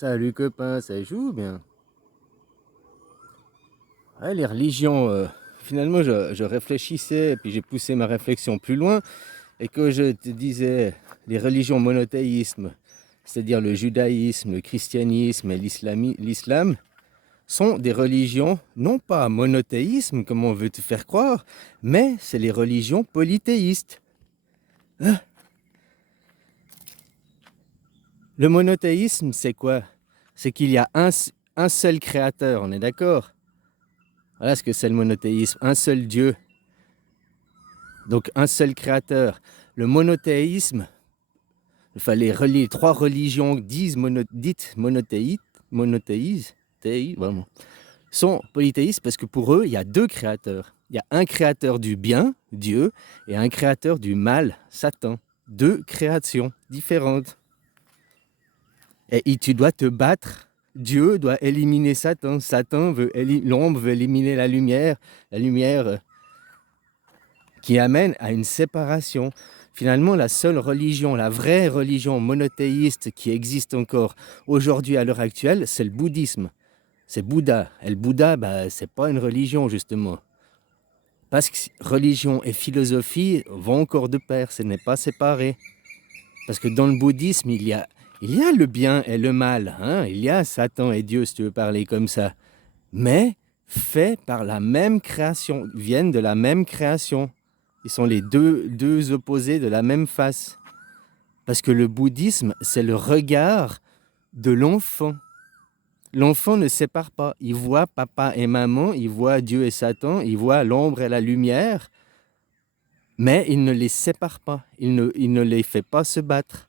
Salut copain, ça joue bien. Ouais, les religions, finalement je réfléchissais et puis j'ai poussé ma réflexion plus loin et que je te disais les religions monothéismes, c'est-à-dire le judaïsme, le christianisme et l'islam, sont des religions non pas monothéismes comme on veut te faire croire, mais c'est les religions polythéistes. Le monothéisme, c'est quoi? C'est qu'il y a un seul créateur, on est d'accord? Voilà ce que c'est le monothéisme, un seul Dieu. Donc un seul créateur. Le monothéisme, enfin les trois religions dites monothéistes, vraiment, sont polythéistes parce que pour eux, il y a deux créateurs. Il y a un créateur du bien, Dieu, et un créateur du mal, Satan. Deux créations différentes. Et tu dois te battre. Dieu doit éliminer Satan. L'ombre veut éliminer la lumière qui amène à une séparation. Finalement, la seule religion, la vraie religion monothéiste qui existe encore aujourd'hui à l'heure actuelle, c'est le bouddhisme. C'est Bouddha. Et le Bouddha, c'est pas une religion, justement. Parce que religion et philosophie vont encore de pair, ce n'est pas séparé. Parce que dans le bouddhisme, il y a le bien et le mal. Hein? Il y a Satan et Dieu, si tu veux parler comme ça. Mais faits par la même création, viennent de la même création. Ils sont les deux opposés de la même face. Parce que le bouddhisme, c'est le regard de l'enfant. L'enfant ne sépare pas. Il voit papa et maman, il voit Dieu et Satan, il voit l'ombre et la lumière, mais il ne les sépare pas. Il ne les fait pas se battre.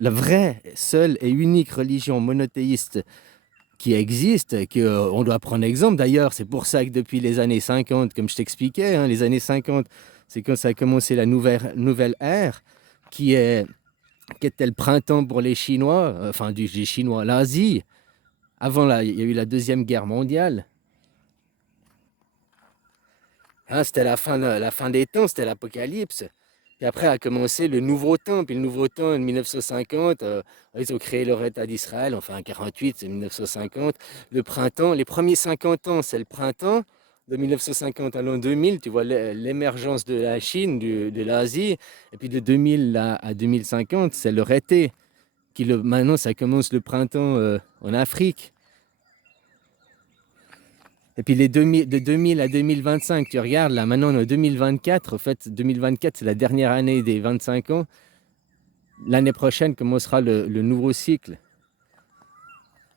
La vraie, seule et unique religion monothéiste qui existe, qu'on doit prendre exemple. D'ailleurs, c'est pour ça que depuis les années 50, comme je t'expliquais, hein, les années 50, c'est quand ça a commencé la nouvelle ère, qui était le printemps pour les Chinois, enfin les Chinois, l'Asie. Avant, là, il y a eu la Deuxième Guerre mondiale. Hein, c'était la fin des temps, c'était l'apocalypse. Et après a commencé le nouveau temps. Puis le nouveau temps, en 1950, ils ont créé leur État d'Israël. Enfin, en 48, c'est 1950. Le printemps, les premiers 50 ans, c'est le printemps. De 1950 à l'an 2000, tu vois l'émergence de la Chine, de l'Asie. Et puis de 2000 à 2050, c'est leur été. Maintenant, ça commence le printemps en Afrique. Et puis de 2000 à 2025, tu regardes, là maintenant on est en 2024, en fait 2024 c'est la dernière année des 25 ans. L'année prochaine commencera le nouveau cycle.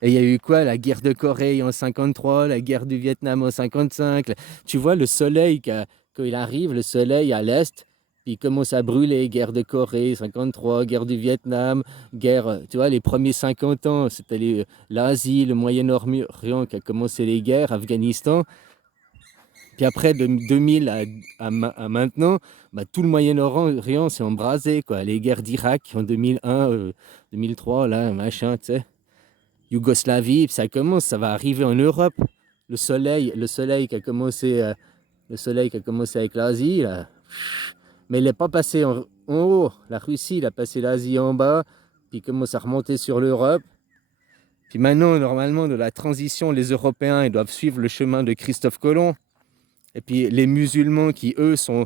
Et il y a eu quoi? La guerre de Corée en 53, la guerre du Vietnam en 55. Tu vois le soleil, quand il arrive, le soleil à l'est, puis il commence à brûler, guerre de Corée, 53, guerre du Vietnam, guerre, tu vois, les premiers 50 ans, c'était l'Asie, le Moyen-Orient qui a commencé les guerres, Afghanistan. Puis après, de 2000 à maintenant, tout le Moyen-Orient s'est embrasé, quoi. Les guerres d'Irak en 2001, 2003, là, machin, tu sais. Yougoslavie, puis ça commence, ça va arriver en Europe. Le soleil qui a commencé, le soleil qui a commencé avec l'Asie, là. Mais il n'est pas passé en haut. La Russie, il a passé l'Asie en bas, puis il commence à remonter sur l'Europe. Puis maintenant, normalement, de la transition, les Européens, ils doivent suivre le chemin de Christophe Colomb. Et puis les musulmans qui, eux, sont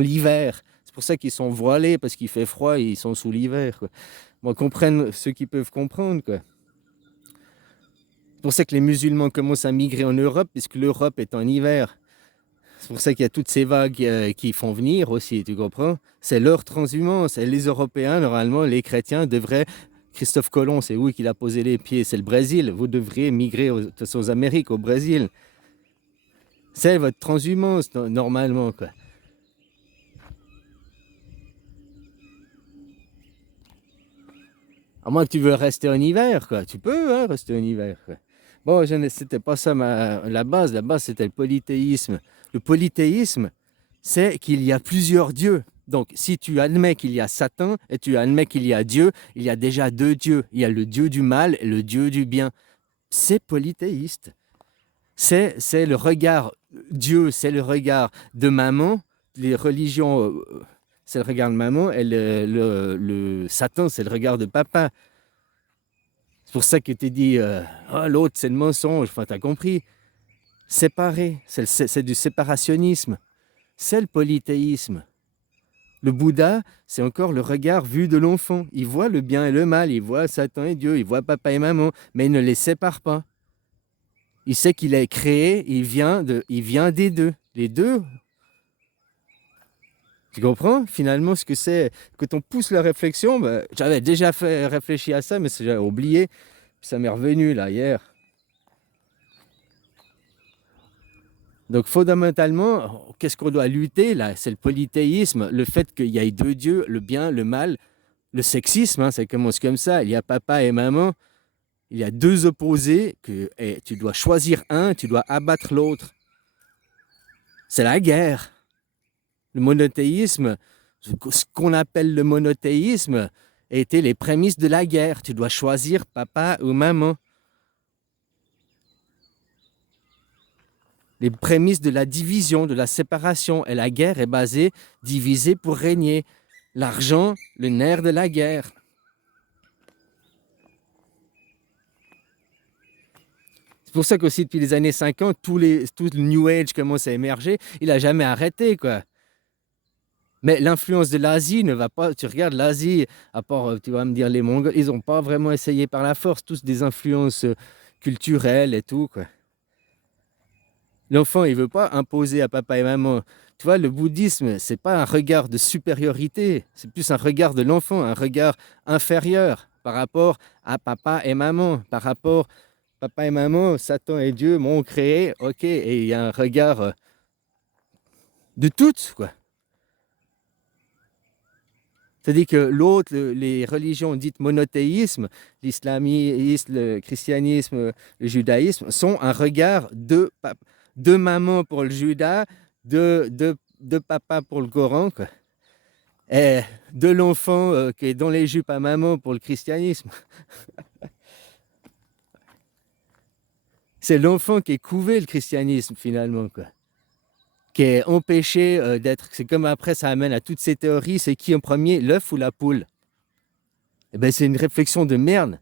l'hiver. C'est pour ça qu'ils sont voilés, parce qu'il fait froid et ils sont sous l'hiver. Quoi. Bon, comprennent ceux qui peuvent comprendre. Quoi. C'est pour ça que les musulmans commencent à migrer en Europe, puisque l'Europe est en hiver. C'est pour ça qu'il y a toutes ces vagues qui font venir aussi, tu comprends? C'est leur transhumance. Et les Européens, normalement, les chrétiens devraient... Christophe Colomb, c'est où qu'il a posé les pieds? C'est le Brésil. Vous devriez migrer aux Amériques, au Brésil. C'est votre transhumance, normalement, quoi. À moins que tu veux rester en hiver, quoi. Tu peux hein, rester en hiver. Quoi. Bon, c'était pas ça la base. La base, c'était le polythéisme. Le polythéisme, c'est qu'il y a plusieurs dieux. Donc, si tu admets qu'il y a Satan et tu admets qu'il y a Dieu, il y a déjà deux dieux. Il y a le dieu du mal et le dieu du bien. C'est polythéiste. C'est le regard, Dieu, c'est le regard de maman. Les religions, c'est le regard de maman et le Satan, c'est le regard de papa. pour ça que tu dis oh, l'autre c'est le mensonge, enfin t'as compris. Séparer, c'est du séparationnisme, c'est le polythéisme. Le Bouddha, c'est encore le regard vu de l'enfant. Il voit le bien et le mal, il voit Satan et Dieu, il voit papa et maman, mais il ne les sépare pas. Il sait qu'il est créé, il vient des deux. Les deux. Tu comprends finalement ce que c'est? Quand on pousse la réflexion, j'avais déjà fait réfléchir à ça, mais j'avais oublié. Ça m'est revenu là hier. Donc fondamentalement, qu'est-ce qu'on doit lutter là? C'est le polythéisme, le fait qu'il y ait deux dieux, le bien, le mal, le sexisme, hein, ça commence comme ça. Il y a papa et maman, il y a deux opposés, et tu dois choisir un, tu dois abattre l'autre. C'est la guerre. Le monothéisme, ce qu'on appelle le monothéisme, était les prémices de la guerre. Tu dois choisir papa ou maman. Les prémices de la division, de la séparation. Et la guerre est basée, diviser pour régner. L'argent, le nerf de la guerre. C'est pour ça qu'aussi depuis les années 50, tout le New Age commence à émerger. Il n'a jamais arrêté, quoi. Mais l'influence de l'Asie ne va pas... Tu regardes l'Asie, à part, tu vas me dire, les Mongols, ils n'ont pas vraiment essayé par la force, tous des influences culturelles et tout, quoi. L'enfant, il ne veut pas imposer à papa et maman. Tu vois, le bouddhisme, c'est pas un regard de supériorité, c'est plus un regard de l'enfant, un regard inférieur par rapport à papa et maman, par rapport papa et maman, Satan et Dieu m'ont créé, ok, et il y a un regard de toutes, quoi. C'est-à-dire que l'autre, les religions dites monothéisme, l'islamisme, le christianisme, le judaïsme, sont un regard de maman pour le Juda, de papa pour le Coran, quoi. Et de l'enfant qui est dans les jupes à maman pour le christianisme. C'est l'enfant qui est couvé le christianisme finalement, quoi. Qui est empêché d'être... C'est comme après ça amène à toutes ces théories, c'est qui en premier, l'œuf ou la poule? Eh ben, c'est une réflexion de merde.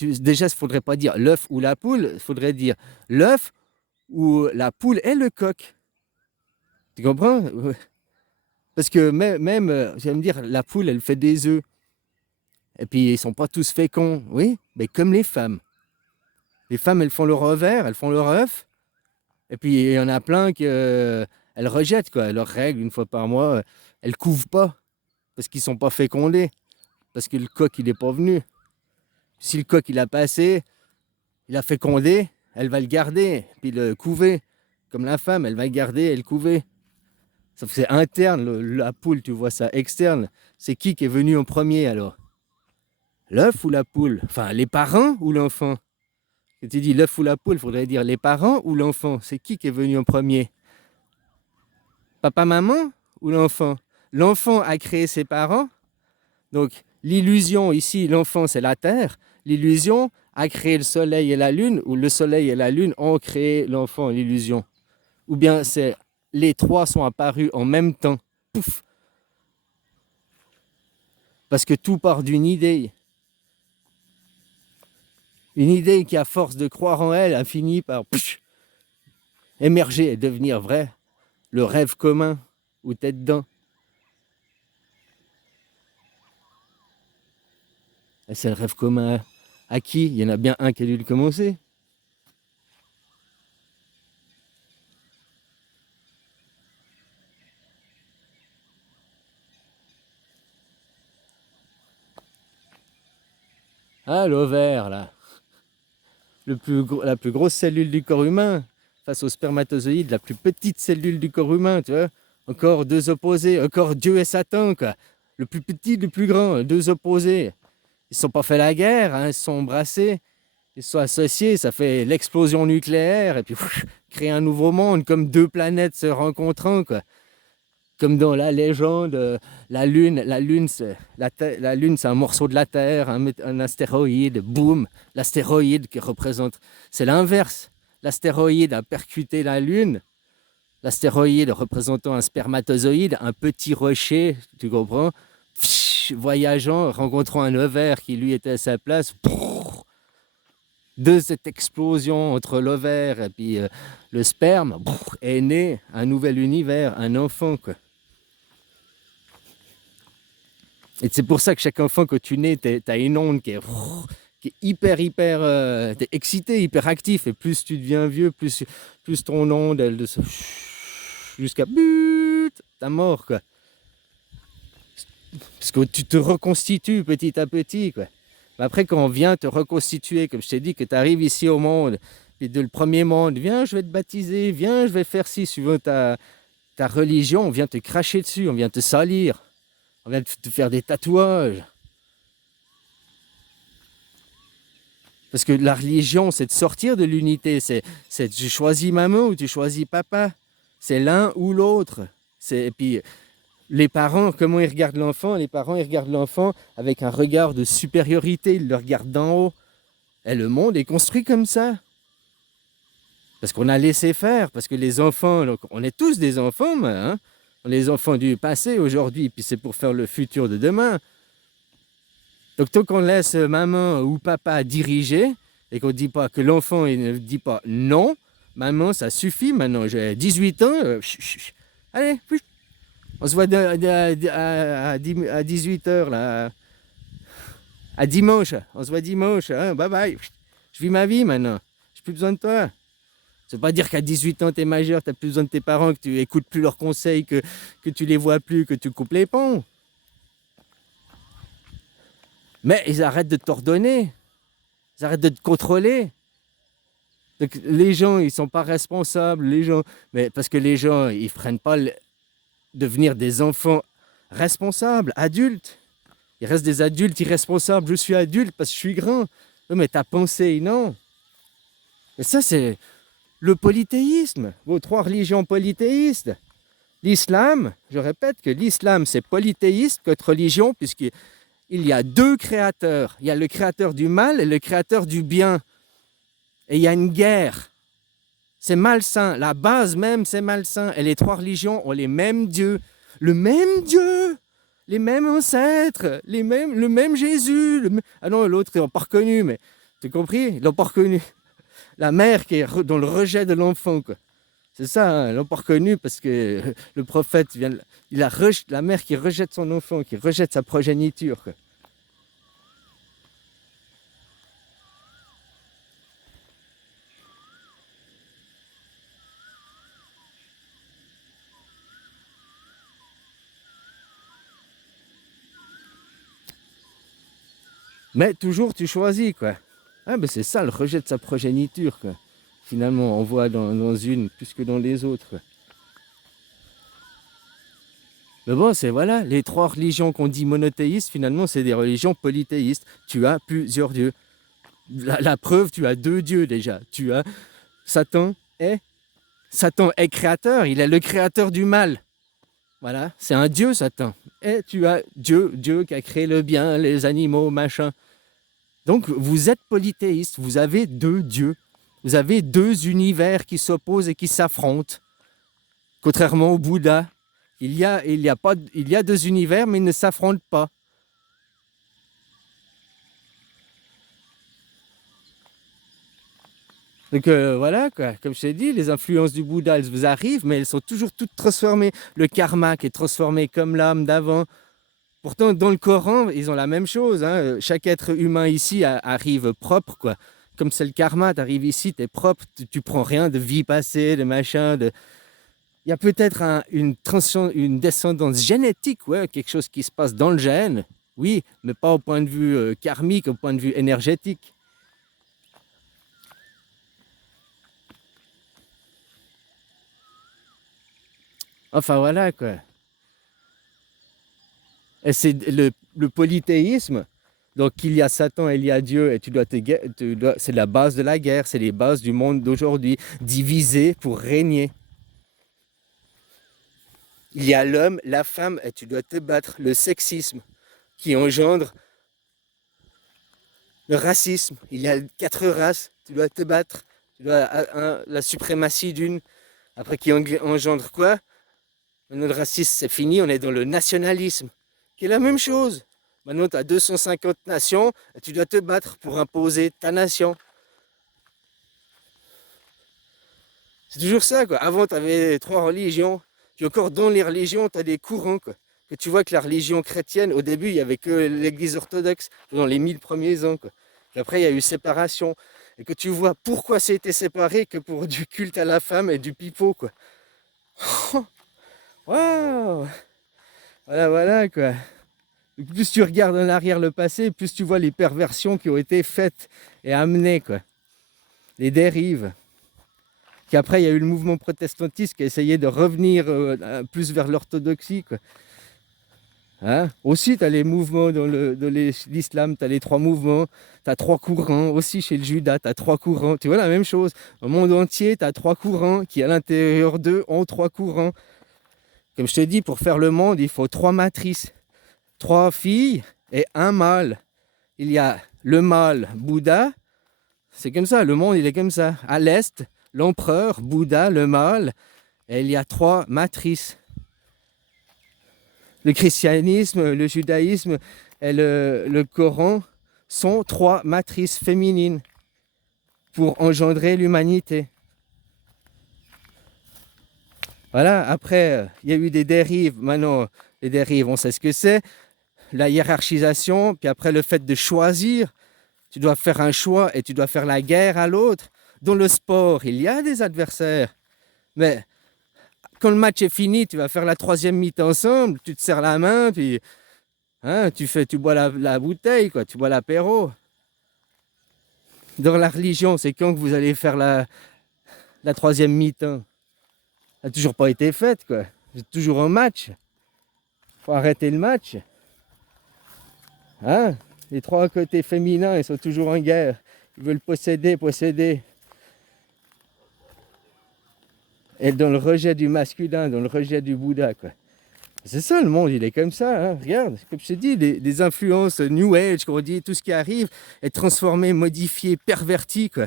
Déjà, il ne faudrait pas dire l'œuf ou la poule, il faudrait dire l'œuf ou la poule et le coq. Tu comprends? Parce que même je vais me dire, la poule, elle fait des œufs. Et puis, ils ne sont pas tous féconds, oui, mais comme les femmes. Les femmes, elles font leur ovaire, elles font leur œuf. Et puis, il y en a plein qu'elles rejettent, quoi. Leurs règles, une fois par mois, elles ne couvent pas. Parce qu'ils ne sont pas fécondés. Parce que le coq, il n'est pas venu. Si le coq, il a passé, il a fécondé, elle va le garder, puis le couver. Comme la femme, elle va le garder et le couver. Sauf que c'est interne, la poule, tu vois ça, externe. C'est qui est venu en premier, alors? L'œuf ou la poule? Enfin, les parents ou l'enfant? Quand tu dis l'œuf ou la poule, il faudrait dire les parents ou l'enfant. C'est qui est venu en premier? Papa, maman ou l'enfant? L'enfant a créé ses parents. Donc, l'illusion ici, l'enfant, c'est la terre. L'illusion a créé le soleil et la lune, ou le soleil et la lune ont créé l'enfant, l'illusion. Ou bien c'est les trois sont apparus en même temps. Pouf! Parce que tout part d'une idée. Une idée qui, à force de croire en elle, a fini par émerger et devenir vrai. Le rêve commun où t'es dedans. Et c'est le rêve commun à qui? Il y en a bien un qui a dû le commencer. Ah, l'ovaire, là. La plus grosse cellule du corps humain, face au spermatozoïde, la plus petite cellule du corps humain, tu vois. Encore deux opposés, encore Dieu et Satan, quoi. Le plus petit, le plus grand, deux opposés. Ils ne se sont pas fait la guerre, hein, ils se sont embrassés, ils se sont associés, ça fait l'explosion nucléaire, et puis créer un nouveau monde, comme deux planètes se rencontrant, quoi. Comme dans la légende, la Lune, c'est un morceau de la Terre, un astéroïde, boum, l'astéroïde qui représente... C'est l'inverse. L'astéroïde a percuté la Lune, l'astéroïde représentant un spermatozoïde, un petit rocher, tu comprends, voyageant, rencontrant un ovaire qui lui était à sa place, De cette explosion entre l'ovaire et puis le sperme, est né un nouvel univers, un enfant, quoi. Et c'est pour ça que chaque enfant, quand tu nais, t'as une onde qui est hyper, t'es excité, hyper actif. Et plus tu deviens vieux, plus ton onde, elle jusqu'à ta mort, quoi. Parce que tu te reconstitues petit à petit, quoi. Mais après, quand on vient te reconstituer, comme je t'ai dit, que tu arrives ici au monde, et de le premier monde, viens, je vais te baptiser, viens, je vais faire ci, suivant ta religion, on vient te cracher dessus, on vient te salir, on vient te faire des tatouages. Parce que la religion, c'est de sortir de l'unité, c'est tu choisis maman ou tu choisis papa. C'est l'un ou l'autre. Et puis, les parents, comment ils regardent l'enfant? Les parents, ils regardent l'enfant avec un regard de supériorité, ils le regardent d'en haut. Et le monde est construit comme ça. Parce qu'on a laissé faire, parce que les enfants, donc on est tous des enfants, hein? On est les enfants du passé aujourd'hui, puis c'est pour faire le futur de demain. Donc tant qu'on laisse maman ou papa diriger, et qu'on ne dit pas que l'enfant il ne dit pas non, maman ça suffit maintenant, j'ai 18 ans, allez, on se voit à 18h là, à dimanche, on se voit dimanche, hein, bye bye, je vis ma vie maintenant, j'ai plus besoin de toi. Ça veut pas dire qu'à 18 ans, tu es majeur, tu n'as plus besoin de tes parents, que tu écoutes plus leurs conseils, que tu les vois plus, que tu coupes les ponts. Mais ils arrêtent de t'ordonner, ils arrêtent de te contrôler. Donc, les gens, ils sont pas responsables, les gens, mais parce que les gens, ils freinent pas devenir des enfants responsables, adultes. Ils restent des adultes irresponsables. Je suis adulte parce que je suis grand. Non, mais ta pensée, non. Et ça, c'est le polythéisme, vos trois religions polythéistes. L'islam, je répète que l'islam, c'est polythéiste, notre religion, puisqu'il y a deux créateurs. Il y a le créateur du mal et le créateur du bien. Et il y a une guerre. C'est malsain. La base même, c'est malsain. Et les trois religions ont les mêmes dieux. Le même Dieu, les mêmes ancêtres, le même Jésus. Ah non, l'autre, ils l'ont pas reconnu, mais tu as compris? Ils l'ont pas reconnu. La mère qui est dans le rejet de l'enfant, quoi. C'est ça, hein, ils l'ont pas reconnu parce que le prophète vient, la mère qui rejette son enfant, qui rejette sa progéniture, quoi. Mais toujours tu choisis, quoi. Ah ben c'est ça, le rejet de sa progéniture, quoi. Finalement, on voit dans une plus que dans les autres, quoi. Mais bon, c'est voilà, les trois religions qu'on dit monothéistes, finalement, c'est des religions polythéistes. Tu as plusieurs dieux. La preuve, tu as deux dieux déjà. Tu as Satan est créateur, il est le créateur du mal. Voilà, c'est un dieu, Satan. Et tu as Dieu qui a créé le bien, les animaux, machin. Donc, vous êtes polythéiste, vous avez deux dieux. Vous avez deux univers qui s'opposent et qui s'affrontent. Contrairement au Bouddha, il y a deux univers, mais ils ne s'affrontent pas. Donc voilà, quoi. Comme je t'ai dit, les influences du Bouddha, elles vous arrivent, mais elles sont toujours toutes transformées. Le karma qui est transformé comme l'âme d'avant. Pourtant, dans le Coran, ils ont la même chose, hein. Chaque être humain ici arrive propre, quoi. Comme c'est le karma, tu arrives ici, tu es propre, tu prends rien de vie passée, de machin. Il y a peut-être une descendance génétique, ouais, quelque chose qui se passe dans le gène, oui, mais pas au point de vue karmique, au point de vue énergétique. Enfin voilà, quoi. Et c'est le polythéisme. Donc il y a Satan et il y a Dieu, et c'est la base de la guerre, c'est les bases du monde d'aujourd'hui, divisé pour régner. Il y a l'homme, la femme, et tu dois te battre. Le sexisme qui engendre le racisme. Il y a 4 races, tu dois te battre. La suprématie d'une. Après qui engendre quoi? Maintenant le racisme c'est fini, on est dans le nationalisme, qui est la même chose. Maintenant tu as 250 nations, et tu dois te battre pour imposer ta nation. C'est toujours ça, quoi. Avant, tu avais 3 religions. Puis encore dans les religions, tu as des courants, quoi. Que tu vois que la religion chrétienne, au début, il n'y avait que l'église orthodoxe, dans les 1000 premiers ans, quoi. Puis après, il y a eu séparation. Et que tu vois pourquoi c'était séparé que pour du culte à la femme et du pipeau, quoi. Waouh! Voilà, voilà, quoi. Plus tu regardes en arrière le passé, plus tu vois les perversions qui ont été faites et amenées, quoi. Les dérives. Puis après, il y a eu le mouvement protestantiste qui a essayé de revenir plus vers l'orthodoxie, quoi. Hein? Aussi, tu as les mouvements dans l'islam, tu as les 3 mouvements, tu as 3 courants. Aussi, chez le judas, tu as 3 courants. Tu vois la même chose. Au monde entier, tu as 3 courants qui, à l'intérieur d'eux, ont 3 courants. Comme je te dis, pour faire le monde, il faut 3 matrices. 3 filles et un mâle. Il y a le mâle Bouddha. C'est comme ça, le monde, il est comme ça. À l'est, l'empereur, Bouddha, le mâle. Et il y a 3 matrices. Le christianisme, le judaïsme et le Coran sont 3 matrices féminines pour engendrer l'humanité. Voilà, après, il y a eu des dérives. Maintenant, les dérives, on sait ce que c'est. La hiérarchisation, puis après le fait de choisir. Tu dois faire un choix et tu dois faire la guerre à l'autre. Dans le sport, il y a des adversaires. Mais quand le match est fini, tu vas faire la 3e mi-temps ensemble, tu te serres la main, puis hein, tu bois la bouteille, quoi, tu bois l'apéro. Dans la religion, c'est quand que vous allez faire la 3e mi-temps? Ça n'a toujours pas été faite, quoi. C'est toujours un match. Faut arrêter le match. Hein? Les 3 côtés féminins, ils sont toujours en guerre. Ils veulent posséder, posséder. Et dans le rejet du masculin, dans le rejet du Bouddha, quoi. C'est ça, le monde, il est comme ça. Hein. Regarde, comme je te dis, les influences New Age, qu'on dit, tout ce qui arrive est transformé, modifié, perverti, quoi.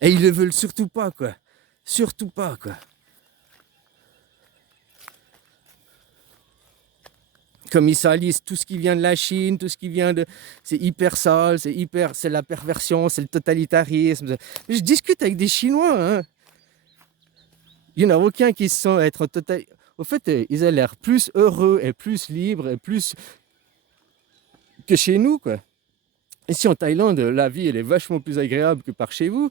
Et ils ne le veulent surtout pas, quoi. Surtout pas, quoi. Comme ils salissent tout ce qui vient de la Chine, tout ce qui vient de... C'est hyper sale, c'est la perversion, c'est le totalitarisme. Je discute avec des Chinois, hein. Il n'y en a aucun qui se sent être total... Au fait, ils ont l'air plus heureux et plus libres et plus que chez nous, quoi. Ici en Thaïlande, la vie, elle est vachement plus agréable que par chez vous.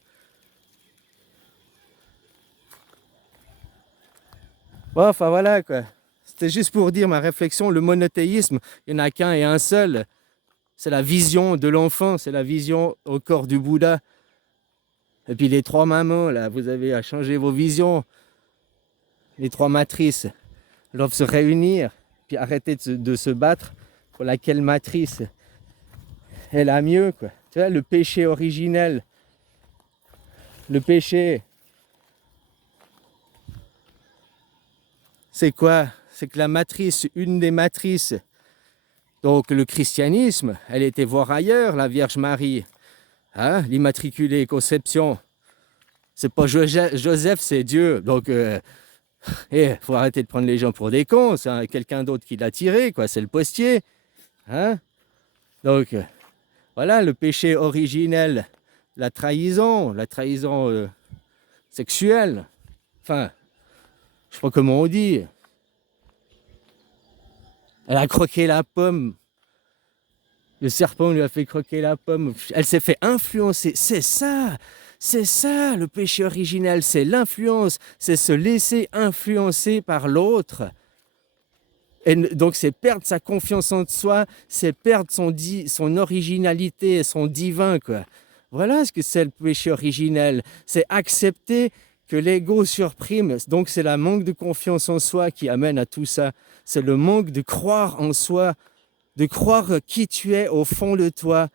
Bon, enfin voilà, quoi. C'était juste pour dire ma réflexion, le monothéisme, il n'y en a qu'un et un seul. C'est la vision de l'enfant, c'est la vision au corps du Bouddha. Et puis les 3 mamans, là, vous avez à changer vos visions. Les 3 matrices doivent se réunir, puis arrêter de se battre pour laquelle matrice est la mieux, quoi. Tu vois, le péché originel, le péché, c'est quoi? C'est que la matrice, une des matrices, donc le christianisme, elle était voir ailleurs, la Vierge Marie, hein, l'Immaculée Conception. C'est pas Joseph, c'est Dieu. Donc, faut arrêter de prendre les gens pour des cons. C'est quelqu'un d'autre qui l'a tiré, quoi. C'est le postier, hein. Donc, voilà, le péché originel, la trahison sexuelle. Enfin, je sais pas comment on dit. Elle a croqué la pomme. Le serpent lui a fait croquer la pomme. Elle s'est fait influencer. C'est ça le péché originel. C'est l'influence. C'est se laisser influencer par l'autre. Et donc c'est perdre sa confiance en soi. C'est perdre son originalité, son divin, quoi. Voilà ce que c'est le péché originel. C'est accepter que l'ego surprime. Donc c'est la manque de confiance en soi qui amène à tout ça. C'est le manque de croire en soi, de croire qui tu es au fond de toi.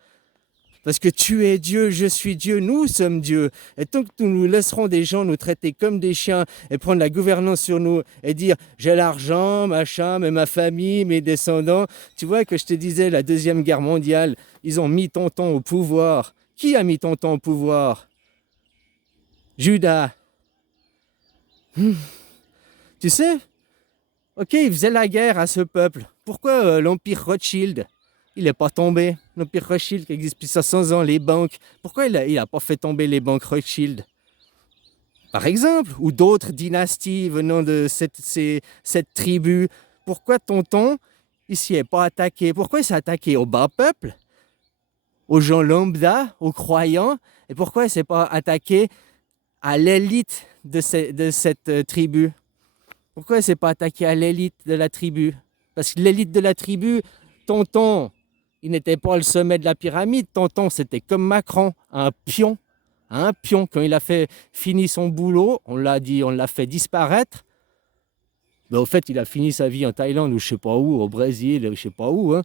Parce que tu es Dieu, je suis Dieu, nous sommes Dieu. Et tant que nous laisserons des gens nous traiter comme des chiens et prendre la gouvernance sur nous et dire j'ai l'argent, machin, mais ma famille, mes descendants. Tu vois que je te disais, la Deuxième Guerre mondiale, ils ont mis Tonton au pouvoir. Qui a mis Tonton au pouvoir? Judas. Tu sais? Ok, il faisait la guerre à ce peuple. Pourquoi l'Empire Rothschild, il n'est pas tombé? L'Empire Rothschild qui existe depuis 500 ans, les banques. Pourquoi il a pas fait tomber les banques Rothschild? par exemple, ou d'autres dynasties venant de cette tribu. Pourquoi Tonton, il s'y est pas attaqué? Pourquoi il s'est attaqué au bas peuple, aux gens lambda, aux croyants? Et pourquoi il s'est pas attaqué à l'élite de cette tribu? Pourquoi il s'est pas attaqué à l'élite de la tribu? Parce que l'élite de la tribu, Tonton, il n'était pas le sommet de la pyramide. Tonton, c'était comme Macron, un pion. Un pion. Quand il a fini son boulot, on l'a fait disparaître. Ben, au fait, il a fini sa vie en Thaïlande ou je sais pas où, au Brésil, je sais pas où. Hein.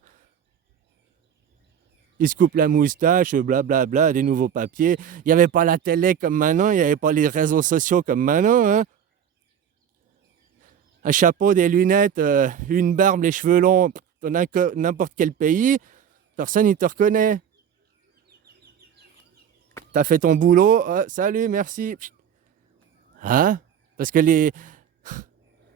Il se coupe la moustache, blablabla, des nouveaux papiers. Il n'y avait pas la télé comme maintenant, il n'y avait pas les réseaux sociaux comme maintenant. Hein. Un chapeau, des lunettes, une barbe, les cheveux longs, dans n'importe quel pays, personne ne te reconnaît. T'as fait ton boulot, salut, merci. Hein? Parce que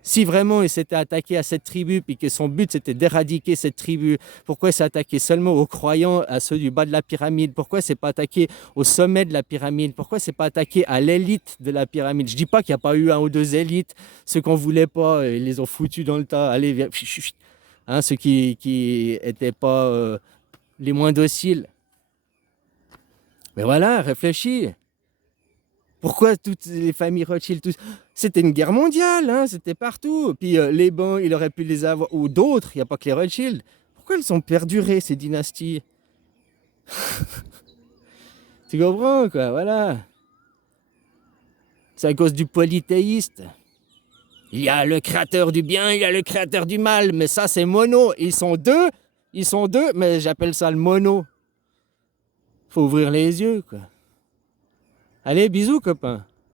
si vraiment il s'était attaqué à cette tribu, puis que son but c'était d'éradiquer cette tribu, pourquoi il s'est attaqué seulement aux croyants, à ceux du bas de la pyramide? Pourquoi il s'est pas attaqué au sommet de la pyramide? Pourquoi il s'est pas attaqué à l'élite de la pyramide? Je dis pas qu'il n'y a pas eu un ou deux élites, ceux qu'on voulait pas, ils les ont foutus dans le tas. Allez, viens. Hein, ceux qui étaient pas les moins dociles. Mais voilà, réfléchis. Pourquoi toutes les familles Rothschild, c'était une guerre mondiale, hein, c'était partout. Puis les bons, il aurait pu les avoir, ou d'autres, il n'y a pas que les Rothschild. Pourquoi elles ont perduré, ces dynasties? Tu comprends, quoi, voilà. C'est à cause du polythéiste. Il y a le créateur du bien, il y a le créateur du mal, mais ça, c'est mono. Ils sont deux, mais j'appelle ça le mono. Faut ouvrir les yeux, quoi. Allez, bisous, copains.